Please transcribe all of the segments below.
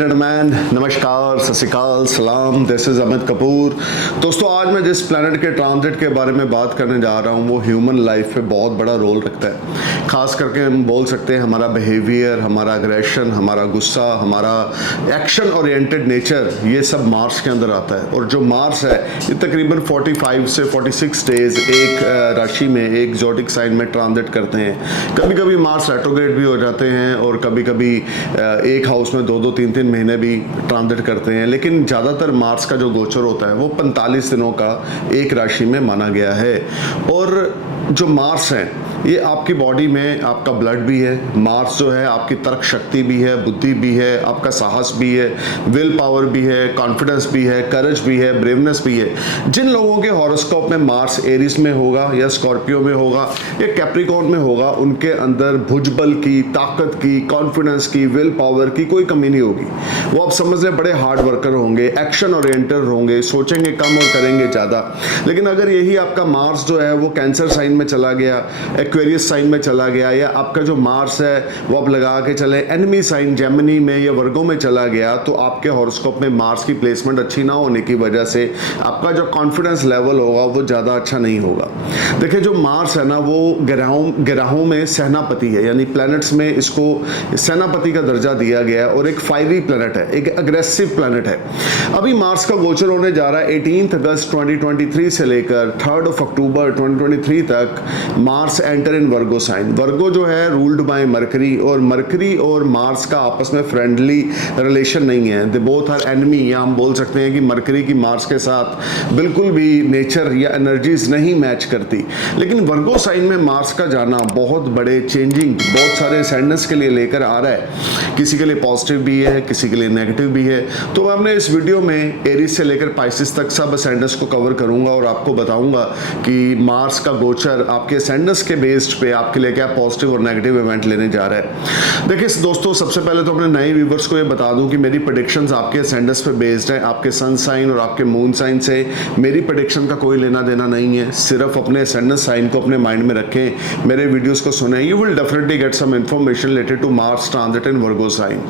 And gentleman, नमस्कार, सत श्री अकाल, सलाम। This is Amit Kapoor. दोस्तों, आज मैं जिस प्लैनेट के ट्रांजिट के बारे में बात करने जा रहा हूँ वो ह्यूमन लाइफ पे बहुत बड़ा रोल रखता है। ख़ास करके हम बोल सकते हैं हमारा बिहेवियर, हमारा अग्रेशन, हमारा गुस्सा, हमारा एक्शन ओरिएंटेड नेचर, ये सब मार्स के अंदर आता है। और जो मार्स है ये तकरीबन 45 से 46 डेज एक राशि में, एक ज़ोडिक साइन में ट्रांजिट करते हैं। कभी कभी मार्स रेट्रोग्रेड भी हो जाते हैं और कभी कभी एक हाउस में 2-2, 3-3 महीने भी ट्रांजिट करते हैं। लेकिन ज़्यादातर मार्स का जो गोचर होता है वो 45 दिनों का एक राशि में माना गया है। और जो मार्स है ये आपकी बॉडी में आपका ब्लड भी है। मार्स जो है आपकी तर्क शक्ति भी है, बुद्धि भी है, आपका साहस भी है, विल पावर भी है, कॉन्फिडेंस भी है, करेज भी है, ब्रेवनेस भी है। जिन लोगों के हॉरोस्कोप में मार्स एरिस में होगा या स्कॉर्पियो में होगा या कैप्रिकॉर्न में होगा, उनके अंदर भुजबल की, ताकत की, कॉन्फिडेंस की, विल पावर की कोई कमी नहीं होगी। वो आप समझ लें बड़े हार्ड वर्कर होंगे, एक्शन ओरिएंटेड होंगे, सोचेंगे कम और करेंगे ज़्यादा। लेकिन अगर यही आपका मार्स जो है वो कैंसर साइन में चला गया, एक्वेरियस साइन में चला गया, या आपका जो मार्स है वो आप लगा के चले एनिमी साइन जेमिनी में या वर्गो में चला गया, तो आपके हॉरोस्कोप में मार्स की प्लेसमेंट अच्छी ना होने की वजह से आपका जो कॉन्फिडेंस लेवल होगा वो ज़्यादा अच्छा नहीं होगा। देखिए, जो मार्स है ना वो ग्रहों में सेनापति है, यानी प्लैनेट्स में इसको सेनापति का दर्जा दिया गया है और एक फायरी प्लैनेट है, एक अग्रेसिव प्लैनेट है। अभी मार्स का गोचर होने जा रहा है 18 अगस्त 2023 से लेकर 3 अक्टूबर 2023 तक। Mars enter in Virgo sign. Virgo जो है रूल्ड बाय मरकरी, और मरकरी और मार्स का आपस में फ्रेंडली रिलेशन नहीं है। दे बोथ आर एनिमी, या हम बोल सकते हैं कि मरकरी की मार्स के साथ बिल्कुल भी नेचर या एनर्जीज नहीं मैच करती। लेकिन वर्गो साइन में मार्स का जाना बहुत बड़े चेंजिंग, बहुत सारे सैडनेस के लिए लेकर आ रहा है। किसी के लिए पॉजिटिव भी है, किसी के लिए नेगेटिव भी है। तो मैं अपने इस वीडियो में एरीज से लेकर पाइसिस तक सब सैडनेस को कवर करूंगा और आपको बताऊंगा कि मार्स का गोचर आपके सैडनेस के बेस्ड पे आपके लिए क्या पॉजिटिव और नेगेटिव इवेंट लेने जा रहा है। देखिए दोस्तों, सबसे पहले तो अपने नए व्यूवर्स को ये बता दूं कि मेरी प्रेडिक्शंस आपके सैडनेस पे बेस्ड है। आपके सन साइन और आपके मून साइन से मेरी प्रेडिक्शन का कोई लेना देना नहीं है। सिर्फ अपने सैडनेस साइन को अपने माइंड में रखें, मेरे वीडियोस को सुने। You will definitely get some information related to Mars transit in Virgo sign.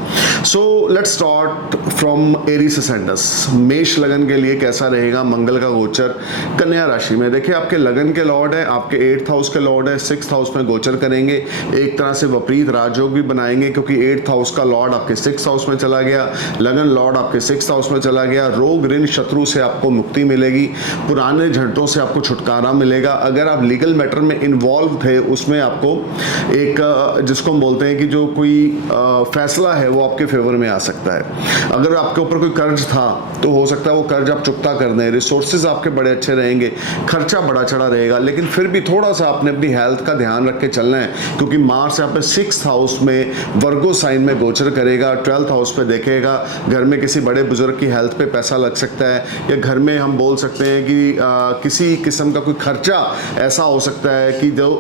So let's start from Aries ascendants. मेष लगन के लिए कैसा रहेगा मंगल का गोचर कन्या राशि में। देखिए, आपके लगन के लॉर्ड है, आपके 8th हाउस के लॉर्ड है, 6th हाउस में गोचर करेंगे। एक तरह से विपरीत राजयोग भी बनाएंगे क्योंकि 8th हाउस का लॉर्ड आपके 6th हाउस में चला गया, लगन लॉर्ड आपके 6th हाउस में चला गया। रोग ऋण शत्रु से आपको मुक्ति मिलेगी, पुराने झंडों से आपको छुटकारा मिलेगा। अगर आप लीगल मैटर में इन्वॉल्व थे उसमें आपको एक जिसको हम बोलते हैं कि जो कोई फैसला है वो आपके फेवर में आ सकता है। अगर आपके ऊपर कोई कर्ज था तो हो सकता है वो कर्ज आप चुकता कर दें। रिसोर्सेज आपके बड़े अच्छे रहेंगे, खर्चा बड़ा चढ़ा रहेगा, लेकिन फिर भी थोड़ा सा आपने अपनी हेल्थ का ध्यान रख के चलना है क्योंकि मार्स यहाँ पे 6th हाउस में वर्गो साइन में गोचर करेगा। 12th हाउस पे देखेगा, घर में किसी बड़े बुजुर्ग की हेल्थ पे पैसा लग सकता है, या घर में हम बोल सकते हैं कि किसी किस्म का कोई खर्चा ऐसा हो सकता है कि जो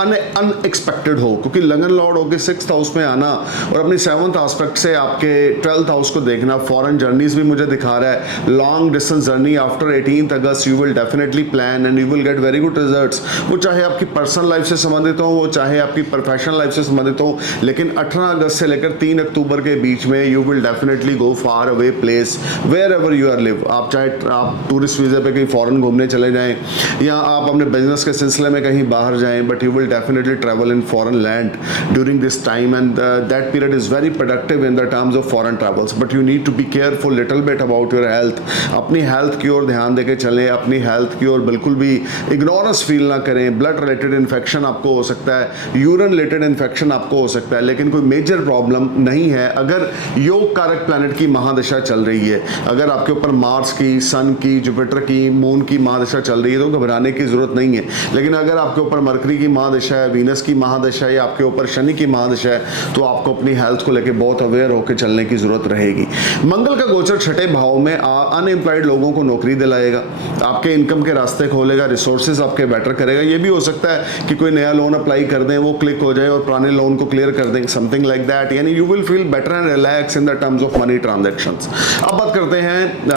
अनएक्सपेक्टेड हो, क्योंकि लगन लॉर्ड होकर 6th हाउस में आना और अपनी 7th एस्पेक्ट से आपके 12th हाउस को देखना। फॉरेन जर्नीज भी मुझे दिखा रहा है, long distance journey after 18 August you will definitely plan and you will get very good results. वो चाहे आपकी पर्सनल लाइफ से संबंधित हो, वो चाहे आपकी प्रोफेशनल लाइफ से संबंधित हो, लेकिन 18 अगस्त से लेकर 3 अक्टूबर के बीच में you will definitely go far away place wherever you are live. आप चाहे आप टूरिस्ट वीज़े पे कहीं फॉरेन घूमने चले जाएं या आप अपने बिजनेस के सिलसिले में कहीं बाहर जाएं, but you will definitely travel in foreign land during this time and that period is very productive in the terms of foreign travels. But you need to be careful little bit about your health. अपनी health की ओर ध्यान देके चलें, अपनी health की ओर बिल्कुल भी इग्नोरेंस फील ना करें। ब्लड रिलेटेड इन्फेक्शन आपको हो सकता है, यूरिन रिलेटेड इन्फेक्शन आपको हो सकता है, लेकिन कोई मेजर प्रॉब्लम नहीं है अगर योग कारक प्लैनेट की महादशा चल रही है। अगर आपके ऊपर मार्स की, सन की, जुपिटर की, मून की महादशा चल रही है तो घबराने की जरूरत नहीं है। लेकिन अगर आपके ऊपर मरकरी की महादशा है, वीनस की महादशा है, या आपके ऊपर शनि की महादशा है, तो आपको अपनी हेल्थ को लेकर बहुत अवेयर होकर चलने की जरूरत रहेगी। मंगल का गोचर छठे भाव में अनएम्प्लॉयड लोगों को नौकरी दिलाएगा, आपके इनकम के रास्ते खोलेगा, रिसोर्सेज आपके बेटर करेगा। ये भी हो सकता है कि कोई नया लोन अप्लाई कर दें, वो क्लिक हो जाए और पुराने लोन को क्लियर कर दें, समथिंग लाइक दैट। यानी you will feel better and relax in the terms of money transactions. अब बात करते हैं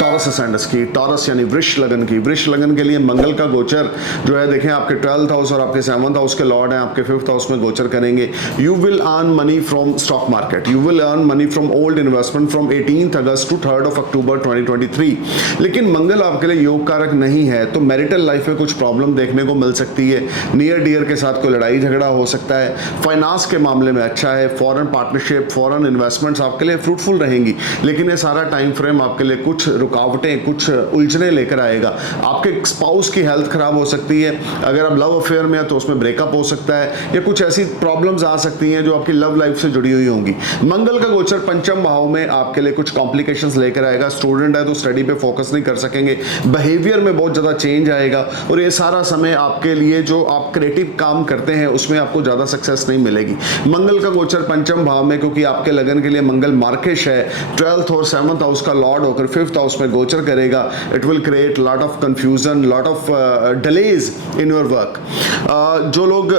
टॉरस असेंडेंस की। टॉरस यानी वृष लगन की। वृष लगन के लिए मंगल का गोचर जो है, देखें आपके 12th हाउस और आपके 7th हाउस के लॉर्ड हैं, आपके 5th हाउस में गोचर करेंगे। You will earn money from stock market, you will earn money from old investment from 18th August to 3rd of October 2023। लेकिन मंगल आपके लिए योग कारक नहीं है, तो मैरिटल लाइफ में कुछ प्रॉब्लम देखने को मिल सकती है। नियर डियर के साथ कोई लड़ाई झगड़ा हो सकता है। फाइनेंस के मामले में अच्छा है। फॉरेन पार्टनरशिप, फॉरेन इन्वेस्टमेंट्स आपके लिए फ्रूटफुल रहेंगी। लेकिन ये सारा टाइम फ्रेम आपके लिए कुछ रुकावटें, कुछ उलझने लेकर आएगा। आपके स्पाउस की हेल्थ खराब हो सकती है। अगर आप लव अफेयर में हैं तो उसमें ब्रेकअप हो सकता है, या कुछ ऐसी प्रॉब्लम्स आ सकती हैं जो आपकी लव लाइफ से जुड़ी हुई होंगी। मंगल का गोचर पंचम भाव में आपके लिए कुछ कॉम्प्लिकेशंस लेकर आएगा। स्टूडेंट है तो स्टडी पे फोकस नहीं कर सकेंगे, बिहेवियर में बहुत ज़्यादा चेंज आएगा, और ये सारा समय आपके लिए जो आप क्रिएटिव काम करते हैं उसमें आपको ज़्यादा सक्सेस नहीं मिलेगी। मंगल का गोचर पंचम भाव में, क्योंकि आपके लगन के लिए मंगल मार्केश है, 12th और 7th हाउस का लॉर्ड होकर 5th हाउस में गोचर करेगा। It will create lot of confusion, lot of delays in your work. जो लोग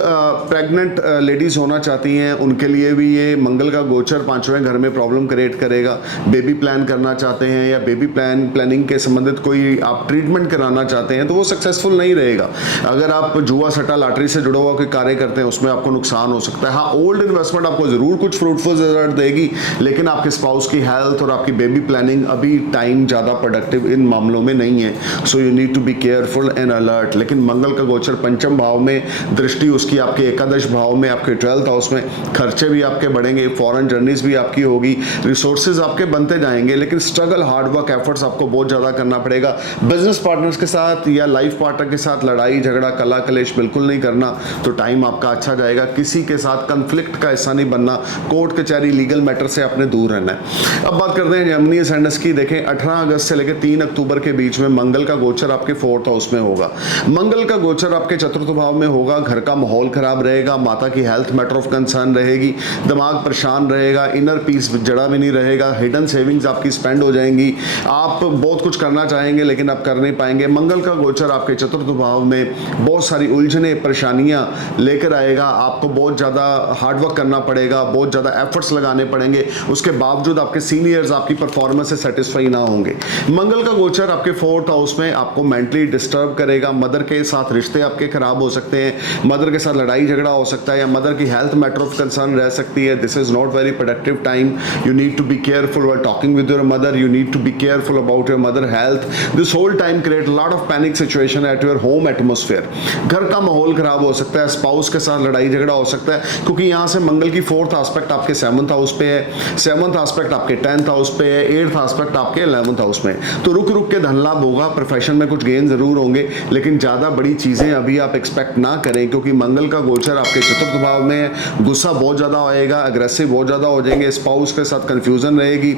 प्रेग्नेंट लेडीज होना चाहती हैं उनके लिए भी ये मंगल का गोचर 5वें घर में प्रॉब्लम क्रिएट करेगा। बेबी प्लान करना चाहते हैं या बेबी प्लानिंग के संबंधित कोई आप ट्रीटमेंट कराना चाहते हैं तो वो सक्सेसफुल नहीं रहेगा। अगर आप जुआ सट्टा लॉटरी से जुड़ा हुआ कोई कार्य करते हैं उसमें आपको नुकसान हो सकता है। हाँ, ओल्ड इन्वेस्टमेंट आपको जरूर कुछ फ्रूटफुल रिजल्ट देगी, लेकिन आपके स्पाउस की हेल्थ और आपकी बेबी प्लानिंग अभी टाइम ज़्यादा प्रोडक्टिव इन मामलों में नहीं है। So you need to be careful and alert. लेकिन मंगल का गोचर पंचम भाव में, दृष्टि उसकी आपके एकादश भाव में, आपके 12th हाउस में, खर्चे भी आपके बढ़ेंगे, फॉरेन जर्नीज भी आपकी होगी, रिसोर्सेज आपके बनते जाएंगे, लेकिन स्ट्रगल, हार्डवर्क, एफर्ट्स आपको बहुत ज़्यादा करना पड़ेगा। बिजनेस पार्टनर्स के साथ या लाइफ पार्टनर के साथ लड़ाई झगड़ा, कला कलेश बिल्कुल नहीं करना, तो टाइम आपका अच्छा जाएगा। किसी के साथ कंफ्लिक्ट का हिस्सा नहीं बनना, कोर्ट कचहरी लीगल मैटर से आपने दूर रहना है। अब बात करते हैं जेमिनी असेंडेंस की। देखें 18 अगस्त से लेकर 3 अक्टूबर के बीच में मंगल का गोचर आपके 4th हाउस में होगा। मंगल का गोचर आपके 4th भाव में होगा। घर का माहौल खराब रहेगा, माता की हेल्थ मैटर ऑफ कंसर्न रहेगी, दिमाग परेशान रहेगा, इनर पीस जड़ा भी नहीं रहेगा, हिडन सेविंग्स आपकी स्पेंड हो जाएंगी। आप बहुत कुछ करना चाहेंगे लेकिन आप कर नहीं पाएंगे। मंगल का गोचर आपके 4th भाव में बहुत सारी उलझने, परेशानियां लेकर आएगा। आपको बहुत ज़्यादा हार्डवर्क करना पड़ेगा, बहुत ज़्यादा एफर्ट्स लगाने पड़ेंगे, उसके बावजूद आपके सीनियर्स आपकी परफॉर्मेंस से सेटिस्फाई ना होंगे। मंगल का गोचर आपके 4th हाउस में आपको मेंटली डिस्टर्ब करेगा। मदर के साथ रिश्ते आपके खराब हो सकते हैं, मदर के साथ लड़ाई झगड़ा हो सकता है, या मदर की हेल्थ मैटर ऑफ कंसर्न रह सकती है। This is not very productive time. You need to be careful while talking with your mother, you need to be careful about your mother health. This whole time create lot of panic situation at your home atmosphere. घर का माहौल खराब हो सकता है, spouse के साथ लड़ाई झगड़ा हो सकता है, क्योंकि यहाँ से मंगल की 4th एस्पेक्ट आपके 7th हाउस पे है, 7th एस्पेक्ट आपके 10th हाउस पे है, 8th एस्पेक्ट आपके 11th हाउस में। तो रुक रुक के धन लाभ होगा, प्रोफेशन में कुछ गेन जरूर होंगे, लेकिन ज़्यादा बड़ी चीज़ें अभी आप एक्सपेक्ट ना करें, क्योंकि मंगल का गोचर आपके 4th भाव में है। गुस्सा बहुत ज़्यादा आएगा, अग्रेसिव बहुत ज़्यादा हो जाएंगे, स्पाउस के साथ कंफ्यूजन रहेगी।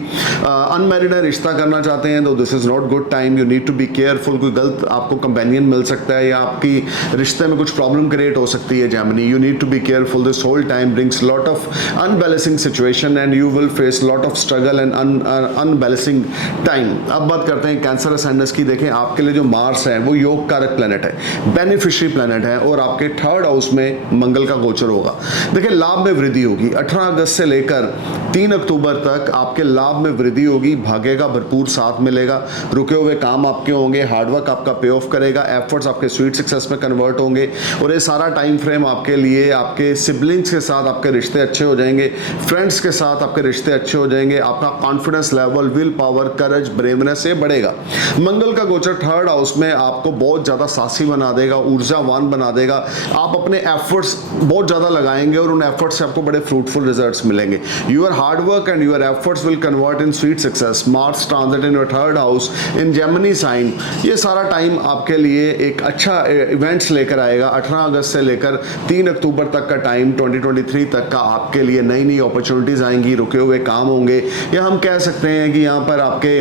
अनमैरिड है, रिश्ता करना चाहते हैं तो this is not good time, you need to be careful. कोई गलत आपको कंपेनियन मिल सकता है या आपकी रिश्ते में कुछ प्रॉब्लम क्रिएट हो सकती है Gemini. You need to be careful. This whole time brings lot of unbalancing situation and you will face lot of struggle and unbalancing time. अब बात करते हैं कैंसर असेंडेंस की। देखें आपके लिए जो मार्स है वो योग कारक प्लेनेट है, बेनिफिशियरी प्लेनेट है, और आपके 3rd हाउस में मंगल का गोचर होगा। देखिए लाभ में वृद्धि होगी। 18 अगस्त से लेकर 3 अक्टूबर तक आपके लाभ में वृद्धि होगी, भाग्य का भरपूर साथ मिलेगा, रुके हुए काम आपके होंगे, हार्डवर्क आपका पे ऑफ करेगा, एफर्ट्स आपके स्वीट सक्सेस में कन्वर्ट होंगे, और ये सारा टाइम फ्रेम आपके लिए आपके सिबलिंग्स के साथ आपके रिश्ते अच्छे हो जाएंगे, फ्रेंड्स के साथ आपके रिश्ते अच्छे हो जाएंगे, आपका confidence level, will power, courage, braveness ये बढ़ेगा। मंगल का गोचर 3rd हाउस में आपको बहुत ज़्यादा साहसी बना देगा, ऊर्जावान बना देगा। आप अपने एफर्ट्स बहुत ज़्यादा लगाएंगे और उन एफर्ट्स से आपको बड़े फ्रूटफुल रिजल्ट्स मिलेंगे। Your hard work and your efforts will convert in sweet success. Mars transit in your 3rd house in Gemini sign. ये सारा टाइम आपके लिए एक अच्छा इवेंट्स लेकर आएगा। 18 अगस्त से लेकर 3 अक्टूबर तक का टाइम 2023 तक का आपके लिए नई नई अपॉर्चुनिटीज़ आएंगी, रुके हुए काम होंगे, या हम कह सकते हैं कि यहाँ पर आपके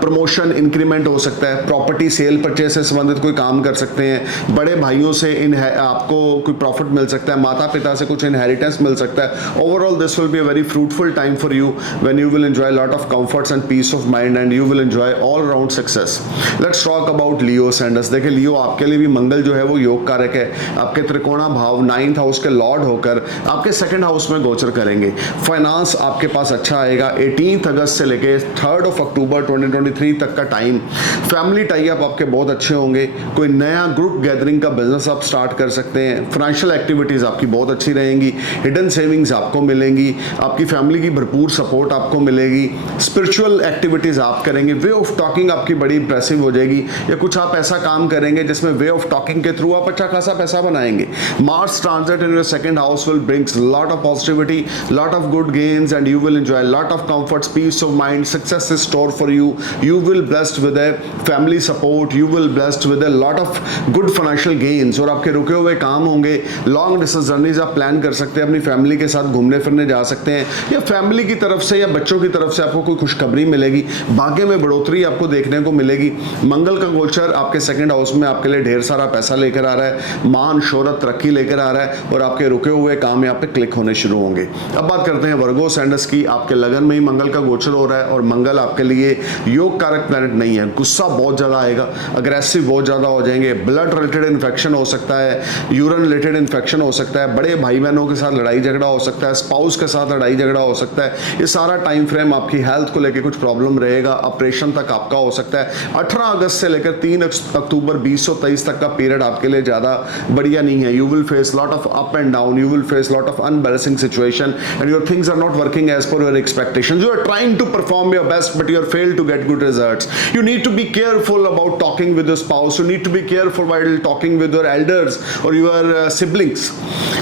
प्रमोशन, इंक्रीमेंट हो सकता है, प्रॉपर्टी सेल परचेज से संबंधित कोई काम कर सकते हैं, बड़े भाइयों से आपको कोई प्रॉफिट मिल सकता है, माता पिता से कुछ इनहेरिटेंस मिल सकता है। Overall this will be a very fruitful time for you when you will enjoy a lot of comforts and peace of mind and you will enjoy all round success. Let's talk about Leo Sanders. देखिए लियो आपके लिए भी मंगल जो है वो योग कारक है, आपके त्रिकोणा भाव 9th हाउस के लॉर्ड होकर आपके 2nd हाउस में गोचर करेंगे। फाइनेंस आपके पास अच्छा आएगा। 18 अगस्त से लेके 3 अक्टूबर 2023 तक का टाइम, फैमिली टाई अप आपके बहुत अच्छे होंगे। कोई नया ग्रुप गैदरिंग का बिजनेस आप स्टार्ट कर सकते हैं। फाइनेंशियल एक्टिविटीज आपकी बहुत अच्छी रहेंगी। हिडन सेविंग्स आपको मिलेंगी। आपकी फैमिली की भरपूर सपोर्ट आपको मिलेगी। स्पिरिचुअल एक्टिविटीज आप करेंगे। वे ऑफ टॉकिंग आपकी बड़ी इंप्रेसिव हो जाएगी, या कुछ आप ऐसा काम करेंगे जिसमें वे ऑफ टॉकिंग के थ्रू आप अच्छा खासा पैसा बनाएंगे। Mars transit in your 2nd house will brings lot of positivity, lot of good gains and you will enjoy a lot of comforts, peace of mind, success is store for you. You will blessed with a family support, you will blessed with a lot of good financial gains और आपके रुके हुए काम होंगे। Long distance journeys आप plan कर सकते हैं, अपनी फैमिली के साथ घूमने फिरने जा सकते हैं, या फैमिली की तरफ से या बच्चों की तरफ से आपको कोई खुशखबरी मिलेगी। भाग्य में बढ़ोतरी आपको देखने को मिलेगी। मंगल का गोचर आपके 2nd हाउस में आपके लिए ढेर सारा पैसा लेकर आ रहा है, मान शोहरत तरक्की लेकर आ रहा है और आपके रुके हुए काम यहाँ पे क्लिक होने शुरू होंगे। अब बात करते हैं वर्गो सैंडस की। आपके लगन में ही मंगल का गोचर हो रहा है और मंगल आपके लिए योग कारक प्लैनेट नहीं है। गुस्सा बहुत ज्यादा आएगा, अग्रेसिव बहुत ज्यादा हो जाएंगे, ब्लड रिलेटेड इन्फेक्शन हो सकता है, यूरिन रिलेटेड इन्फेक्शन हो सकता है, बड़े भाई बहनों के साथ लड़ाई झगड़ा हो सकता है, स्पाउस के साथ लड़ाई झगड़ा हो सकता है। ये सारा टाइम फ्रेम आपकी हेल्थ को लेकर कुछ प्रॉब्लम रहेगा, ऑपरेशन तक आपका हो सकता है। 18 अगस्त से लेकर 3 अक्टूबर 2023 तक का पीरियड आपके लिए ज्यादा बढ़िया नहीं है। You will face lot of up and down, you will face lot of unbalancing situation and your things are not working as per your expectations. You are trying to perform your best but you are failed to get good results. You need to be careful about talking with your spouse. You need to be careful while talking with your elders or your siblings.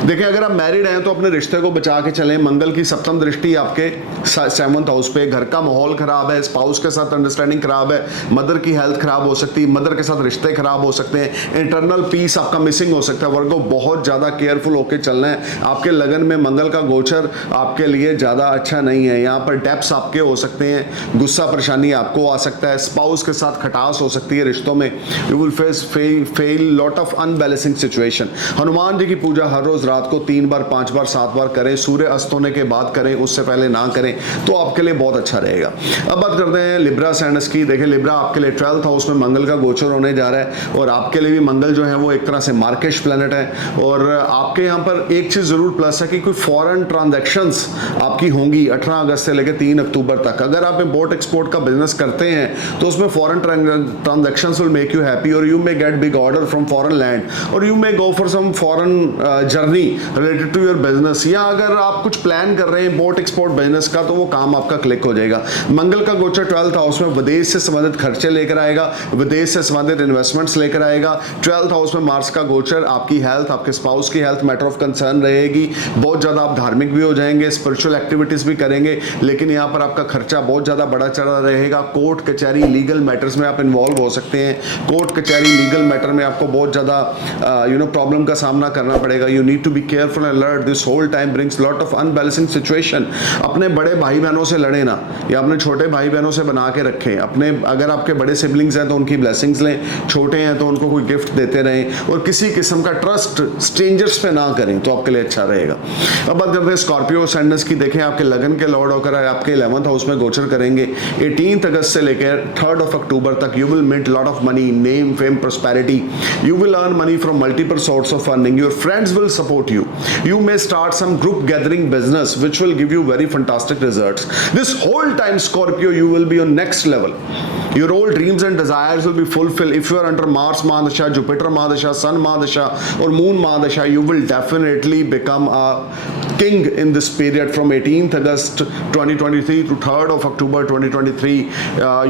देखिए अगर आप married हैं तो अपने रिश्ते को बचा के चलें। मंगल की 7th दृष्टि आपके 7th हाउस पे, घर का माहौल खराब है, स्पाउस के साथ अंडरस्टैंडिंग खराब है, मदर की हेल्थ खराब हो सकती है, मदर के साथ रिश्ते खराब हो सकते हैं, इंटरनल पीस आपका मिसिंग हो सकता है। वर्गो बहुत ज्यादा केयरफुल होकर चलना है। आपके लगन में मंगल का गोचर आपके लिए ज्यादा अच्छा नहीं है। यहाँ पर डेप्स आपके हो सकते हैं, गुस्सा परेशानी आपको आ सकता है, स्पाउस के साथ खटास हो सकती है रिश्तों में। You will fail lot of unbalancing situation. Hanuman ji की पूजा हर रोज रात को 3 बार 5 बार 7 बार करें। सूर्य अस्त होने के बाद करें, उससे पहले ना करें, तो आपके लिए बहुत अच्छा रहेगा। अब बात करते हैं लिब्रा सैंडस की। देखिए लिब्रा आपके लिए 12th हाउस में मंगल का गोचर होने जा रहा है और आपके लिए भी मंगल जो है वो एक तरह से मार्केश प्लैनेट है। और आपके यहाँ पर एक चीज जरूर प्लस है कि कोई फॉरेन ट्रांजैक्शंस आपकी होंगी 18 अगस्त से लेकर 3 अक्टूबर तक। अगर आप इंपोर्ट एक्सपोर्ट का बिजनेस करते हैं तो उसमें foreign transactions will make you happy और you may get big order from foreign land और you may go for some foreign journey related to your business. या अगर आप कुछ प्लान कर रहे हैं इंपोर्ट एक्सपोर्ट बिजनेस का तो वो काम आपका क्लिक हो जाएगा। मंगल का गोचर 12th हाउस में विदेश से संबंधित खर्चे लेकर आएगा, विदेश से संबंधित इन्वेस्टमेंट्स लेकर आएगा। 12th हाउस में मार्स का गोचर आपकी हेल्थ, आपके स्पाउस की हेल्थ मैटर ऑफ कंसर्न रहेगी। बहुत ज्यादा आप धार्मिक भी हो जाएंगे, स्पिरिचुअल एक्टिविटीज भी करेंगे, लेकिन यहाँ पर आपका खर्चा बहुत ज्यादा बड़ा चढ़ा रहेगा। कोर्ट कचहरी लीगल मैटर्स में आप इन्वॉल्व हो सकते हैं। कोर्ट कचहरी लीगल मैटर में आपको बहुत ज्यादा प्रॉब्लम का सामना करना पड़ेगा। You need to be careful and alert. This whole time brings lot of unbalancing situation. अपने बड़े भाई बहनों से लड़े ना, या अपने छोटे भाई बहनों से बना के रखें। अपने अगर आपके बड़े सिबलिंग्स हैं तो उनकी ब्लेसिंग्स लें, छोटे हैं तो उनको कोई गिफ्ट देते रहें और किसी किस्म का ट्रस्ट स्ट्रेंजर्स पे ना करें, तो आपके लिए अच्छा रहेगा। अब बात करते हैं स्कॉर्पियो सैंडस की। देखें आपके लगन के लॉर्ड होकर आपके 11th हाउस में गोचर करेंगे। 18 अगस्त से लेकर 3 अक्टूबर तक you will mint lot of money, name, fame, prosperity. You will earn money from multiple sources of earning. Your friends will support you. You may start some group gathering business which will give you very fantastic results. This whole time Scorpio you will be on next level. Your old dreams and desires will be fulfilled. If you are under Mars Mahadasha, Jupiter Mahadasha, Sun Mahadasha or Moon Mahadasha, you will definitely become a king in this period from 18th August 2023 to 3rd of October 2023.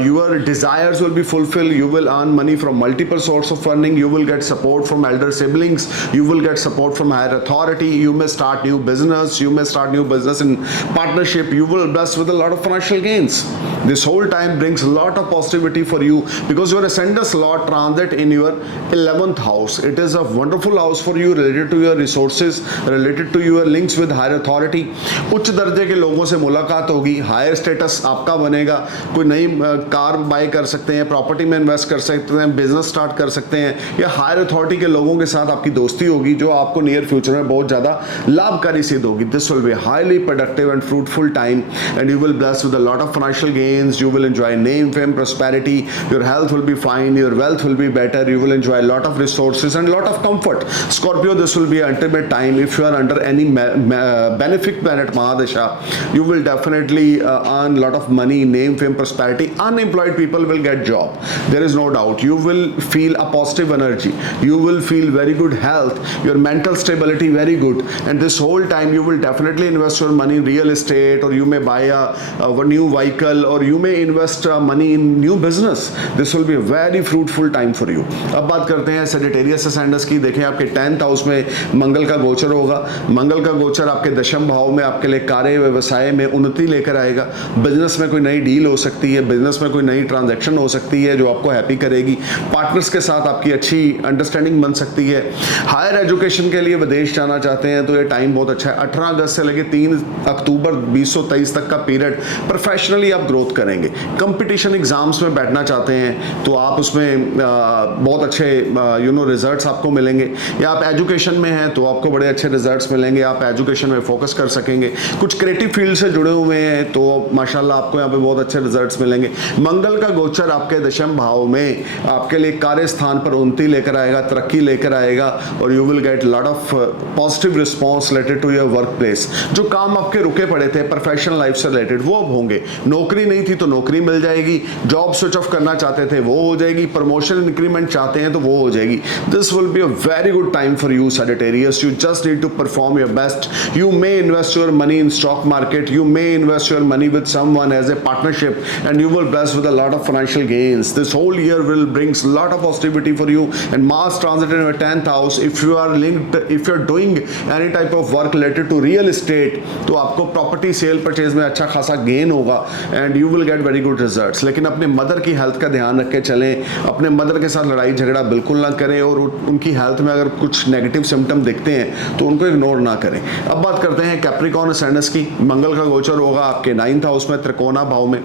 Your desires will be fulfilled. You will earn money from multiple sources of earning. You will get support from elder siblings. You will get support from higher authority. You may start new business. You may start new business in partnership. You will bless with a lot of financial gains. This whole time brings a lot of positive positivity for you because your ascendant lord transit in your 11th house. It is a wonderful house for you related to your resources, related to your links with higher authority. उच्च दर्जे के लोगों से मुलाकात होगी, higher status आपका बनेगा, कोई नई कार बाय कर सकते हैं, प्रॉपर्टी में इन्वेस्ट कर सकते हैं, बिजनेस स्टार्ट कर सकते हैं, या हायर अथॉरिटी के लोगों के साथ आपकी दोस्ती होगी जो आपको नियर फ्यूचर में बहुत ज़्यादा लाभकारी सिद्ध होगी. This will be highly productive and fruitful time and you will bless with a lot of financial gains. You will enjoy name, fame, prosperity. Your health will be fine. Your wealth will be better. You will enjoy a lot of resources and a lot of comfort. Scorpio, this will be an ultimate time. If you are under any benefic planet Mahadasha, you will definitely earn a lot of money, name, fame, prosperity. Unemployed people will get job. There is no doubt. You will feel a positive energy. You will feel very good health. Your mental stability very good. And this whole time you will definitely invest your money in real estate, or you may buy a new vehicle, or you may invest money in new business. This will be a very fruitful time for you. अब बात करते हैं Sagittarius ascendants की. देखें आपके 10th house में मंगल का गोचर होगा. मंगल का गोचर आपके दशम भाव में आपके लिए कार्य व्यवसाय में उन्नति लेकर आएगा. बिजनेस में कोई नई डील हो सकती है, बिजनेस में कोई नई ट्रांजैक्शन हो सकती है जो आपको हैप्पी करेगी. पार्टनर्स के साथ आपकी अच्छी अंडरस्टैंडिंग बन सकती है. हायर एजुकेशन के लिए विदेश जाना चाहते हैं तो ये टाइम बहुत अच्छा है. 18 अगस्त से लेकर 3 अक्टूबर 2023 तक का पीरियड प्रोफेशनली आप ग्रोथ करेंगे. कंपटीशन एग्जाम्स में बैठना चाहते हैं तो आप उसमें बहुत अच्छे रिजल्ट्स आपको मिलेंगे, या आप एजुकेशन में हैं तो आपको बड़े अच्छे रिजल्ट्स मिलेंगे. आप एजुकेशन में फोकस कर सकेंगे. कुछ क्रिएटिव फील्ड से जुड़े हुए हैं तो माशाल्लाह आपको यहाँ पे बहुत अच्छे रिजल्ट्स मिलेंगे. मंगल का गोचर आपके दशम भाव में आपके लिए कार्य स्थान पर उन्नति लेकर आएगा, तरक्की लेकर आएगा, और you will get lot of positive response related to your work place. जो काम आपके रुके पड़े थे प्रोफेशनल लाइफ से रिलेटेड वो अब होंगे. नौकरी नहीं थी तो नौकरी मिल जाएगी. जॉब स्विच ऑफ करना चाहते थे वो हो जाएगी. प्रमोशन इंक्रीमेंट चाहते हैं तो वो हो जाएगी. This will be a very good time for you Sagittarius. You just need to perform your best. You may invest your money in stock market. You may invest your money with someone as a partnership, and you will bless with a lot of financial gains. This whole year will brings a lot of positivity for you. And Mars transit in your 10th house. If you are linked, if you are doing any type of work related to real estate, तो आपको property cell purchase में अच्छा खासा gain होगा and you will get very good results. लेकिन अपने mother की health का ध्यान रख के चलें. अपने मदर के साथ लड़ाई झगड़ा बिल्कुल ना करें, और उनकी हेल्थ में अगर कुछ नेगेटिव सिम्टम दिखते हैं तो उनको इग्नोर ना करें. अब बात करते हैं कैप्रिकॉर्न ascendants की. मंगल का गोचर होगा आपके 9th हाउस में त्रिकोणा भाव में.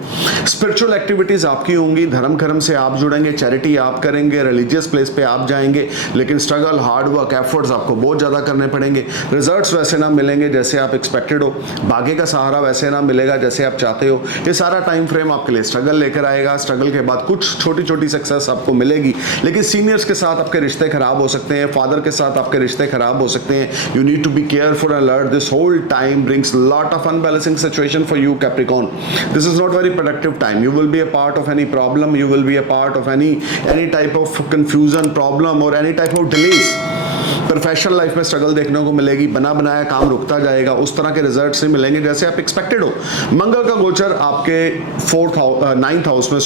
स्पिरिचुअल एक्टिविटीज आपकी होंगी. धर्म कर्म से आप जुड़ेंगे, चैरिटी आप करेंगे, रिलीजियस प्लेस पे आप जाएंगे. लेकिन स्ट्रगल, हार्ड वर्क, एफर्ट्स आपको बहुत ज़्यादा करने पड़ेंगे. रिजल्ट्स वैसे ना मिलेंगे जैसे आप एक्सपेक्टेड हो. भाग्य का सहारा वैसे ना मिलेगा जैसे आप चाहते हो. ये सारा टाइम फ्रेम आपके लिए स्ट्रगल लेकर आएगा. स्ट्रगल के बाद कुछ छोटी छोटी सक्सेस आपको मिलेगी. लेकिन सीनियर्स के साथ आपके रिश्ते खराब हो सकते हैं, फादर के साथ आपके रिश्ते खराब हो सकते हैं. You need to be careful and alert. This whole time brings lot of unbalancing situation for you Capricorn. This is not very productive time. You will be a part of any problem. You will be a part of any type of confusion, problem, or any type of delays. Professional life में struggle देखने को मिलेगी. बना बनाया काम रुकता जाएगा. उस तरह के रिजल्ट्स नहीं मिलेंगे जैसे आप एक्सपेक्टेड हो. मंगल का गोचर आपके 9th हाउस में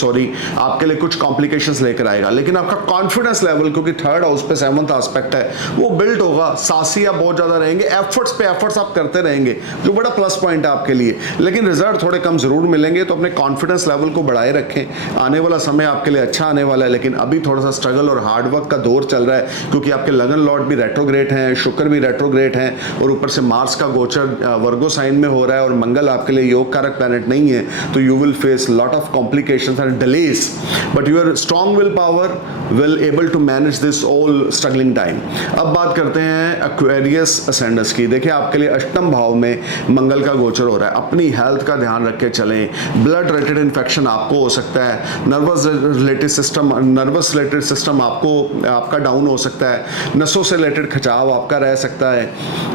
आपके लिए कुछ कॉम्प्लिकेशंस लेकर आएगा. लेकिन आपका कॉन्फिडेंस लेवल, क्योंकि 3rd हाउस पे 7th एस्पेक्ट है, वो बिल्ड होगा. साहसी आप बहुत ज़्यादा रहेंगे. एफर्ट्स पे एफर्ट्स आप करते रहेंगे जो बड़ा प्लस पॉइंट है आपके लिए. लेकिन रिजल्ट थोड़े कम जरूर मिलेंगे. तो अपने कॉन्फिडेंस लेवल को बढ़ाए रखें. आने वाला समय आपके लिए अच्छा आने वाला है. लेकिन अभी थोड़ा सा स्ट्रगल और हार्डवर्क का दौर चल रहा है, क्योंकि आपके लगन लॉर्ड भी रेट्रोग्रेड हैं, शुक्र भी रेट्रोग्रेड हैं, और ऊपर से मार्स का गोचर वर्गो साइन में हो रहा है, और मंगल आपके लिए योग कारक प्लैनेट नहीं है. तो you will face lot of complications and delays, but your strong will power will able to manage this all struggling time. अब बात करते हैं एक्वेरियस ascendants की. देखिए आपके लिए 8th भाव में मंगल का गोचर हो रहा है. अपनी हेल्थ का ध्यान रख के चलें. ब्लड रिलेटेड इन्फेक्शन आपको हो सकता है. नर्वस रिलेटेड सिस्टम आपका डाउन हो सकता है. नसों से रिलेटेड खिंचाव आपका रह सकता है.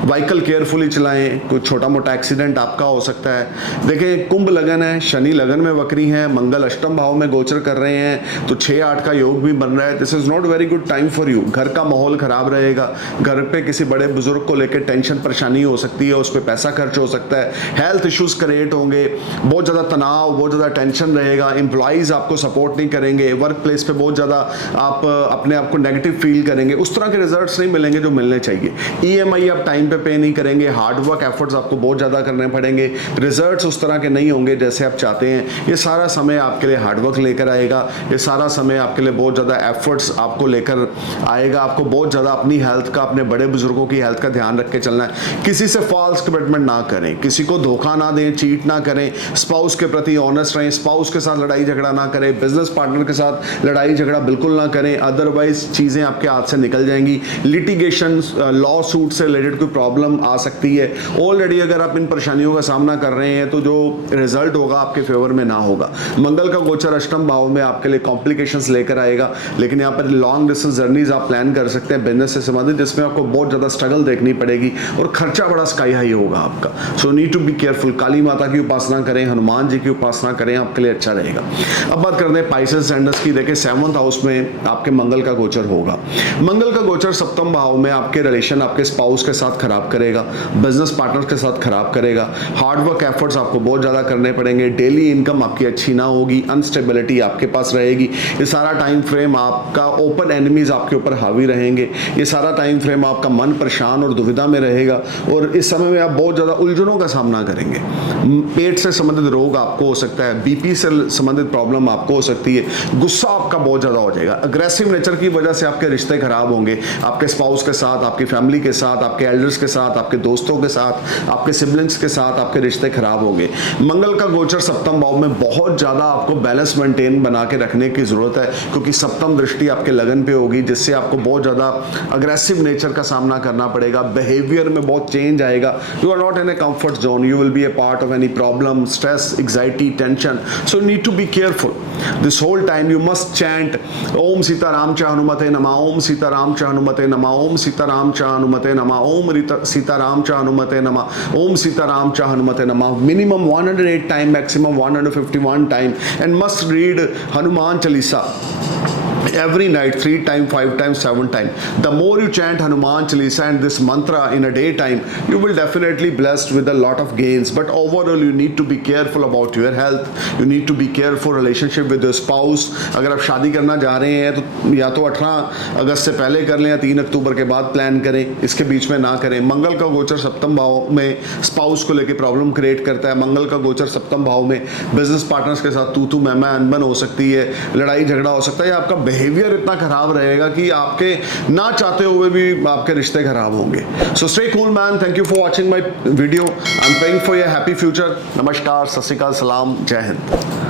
व्हीकल केयरफुली चलाएं. कोई छोटा मोटा एक्सीडेंट आपका हो सकता है. देखिए कुंभ लगन है, शनि लगन में वक्री है, मंगल 8th भाव में गोचर कर रहे हैं, तो 6-8 का योग भी बन रहा है. This is not very good time for you. घर का माहौल खराब रहेगा. घर पे किसी बड़े बुजुर्ग को लेकर टेंशन परेशानी हो सकती है, उस पर पैसा खर्च हो सकता है. हेल्थ इश्यूज क्रिएट होंगे. बहुत ज़्यादा तनाव, बहुत ज़्यादा टेंशन रहेगा. एम्प्लॉइज आपको सपोर्ट नहीं करेंगे. वर्क प्लेस पे बहुत ज़्यादा आप अपने आप को नेगेटिव फील करेंगे. उस तरह के रिजल्ट्स नहीं मिलेंगे जाएंगे जो मिलने चाहिए। EMI आप टाइम पे पे नहीं करेंगे, हार्डवर्क एफर्ट्स आपको बहुत ज़्यादा करने पड़ेंगे, रिजल्ट्स उस तरह के नहीं होंगे जैसे आप चाहते हैं। ये सारा समय आपके लिए हार्डवर्क लेकर आएगा, ये सारा समय आपके लिए बहुत ज़्यादा एफर्ट्स आपको लेकर आएगा। आपको बहुत ज़्यादा अपनी हेल्थ का, अपने बड़े बुजुर्गों की हेल्थ का ध्यान रख के चलना है। किसी से फॉल्स कमिटमेंट ना करें, किसी को धोखा ना दें, चीट ना करें, स्पाउस के प्रति ऑनेस्ट रहें, स्पाउस के साथ लड़ाई झगड़ा ना करें, बिजनेस पार्टनर के साथ लड़ाई झगड़ा बिल्कुल ना करें, अदरवाइज चीज़ें आपके हाथ से निकल जाएंगी। लिटिगेशन, लॉ सूट से रिलेटेड कोई प्रॉब्लम आ सकती है। ऑलरेडी अगर आप इन परेशानियों का सामना कर रहे हैं तो जो रिजल्ट होगा आपके फेवर में ना होगा। मंगल का गोचर अष्टम भाव में आपके लिए कॉम्प्लिकेशंस लेकर आएगा, लेकिन यहाँ पर लॉन्ग डिस्टेंस जर्नीज आप प्लान कर सकते हैं बिजनेस से संबंधित, जिसमें आपको बहुत ज़्यादा स्ट्रगल देखनी पड़ेगी और खर्चा बड़ा स्काई हाई होगा आपका। So need to be careful. Kali Mata की उपासना करें, हनुमान जी की उपासना करें, आपके लिए अच्छा रहेगा। अब बात करते हैं पाइसेस एंडर्स की। देखिए 7th हाउस में आपके मंगल का गोचर होगा। मंगल का गोचर सप्तम भाव में आपके रिलेशन आपके स्पाउस के साथ खराब करेगा, बिजनेस पार्टनर के साथ खराब करेगा। हार्डवर्क एफर्ट्स आपको बहुत ज़्यादा करने पड़ेंगे, डेली इनकम आपकी अच्छी ना होगी, अनस्टेबिलिटी आपके पास रहेगी। ये सारा टाइम फ्रेम आपका ओपन एनिमीज आपके ऊपर हावी रहेंगे। ये सारा टाइम फ्रेम आपका मन परेशान और दुविधा में रहेगा और इस समय में आप बहुत ज़्यादा उलझनों का सामना करेंगे। पेट से संबंधित रोग आपको हो सकता है, BP से संबंधित प्रॉब्लम आपको हो सकती है, गुस्सा आपका बहुत ज़्यादा हो जाएगा। अग्रेसिव नेचर की वजह से आपके रिश्ते खराब होंगे, आपके स्पाउस के साथ, आपकी फैमिली के साथ, आपके एल्डर्स के साथ, आपके दोस्तों के साथ, आपके सिबलिंग्स के साथ आपके रिश्ते खराब होंगे। मंगल का गोचर सप्तम भाव में बहुत ज़्यादा आपको बैलेंस मेंटेन बना के रखने की ज़रूरत है, क्योंकि सप्तम दृष्टि आपके लगन पे होगी, जिससे आपको बहुत ज़्यादा अग्रेसिव नेचर का सामना करना पड़ेगा। बिहेवियर में बहुत चेंज आएगा। You are not in a comfort zone, you will be a part of any problem, stress, anxiety, tension. So need to be careful this whole time. You must chant ओम सीताराम च हनुमते नमः, ओम सीताराम च हनुमते नमः, ओम सीताराम च हनुमते नमः, ओम सीताराम च हनुमते नमः, ओम सीताराम च हनुमते नमः। Minimum 108 time, maximum 151 time, and must read Hanuman Chalisa every night, 3 times, 5 times, 7 times. The more you chant Hanuman Chalisa and this mantra in a daytime, you will definitely blessed with a lot of gains. But overall, you need to be careful about your health. You need to be careful relationship with your spouse. अगर आप शादी करना जा रहे हैं तो या तो 18 अगस्त से पहले कर लें या 3 अक्टूबर के बाद प्लान करें, इसके बीच में ना करें। मंगल का गोचर सप्तम भाव में स्पाउस को लेकर प्रॉब्लम क्रिएट करता है। मंगल का गोचर सप्तम भाव में बिजनेस पार्टनर्स के साथ तू मैं अनबन हो सकती है, लड़ाई झगड़ा हो सकता है, या आपका बिहेवियर इतना खराब रहेगा कि आपके ना चाहते हुए भी आपके रिश्ते खराब होंगे। So stay cool man, thank you for watching my video. I am praying for your happy future. नमस्कार, सत श्री अकाल, सलाम, जय हिंद।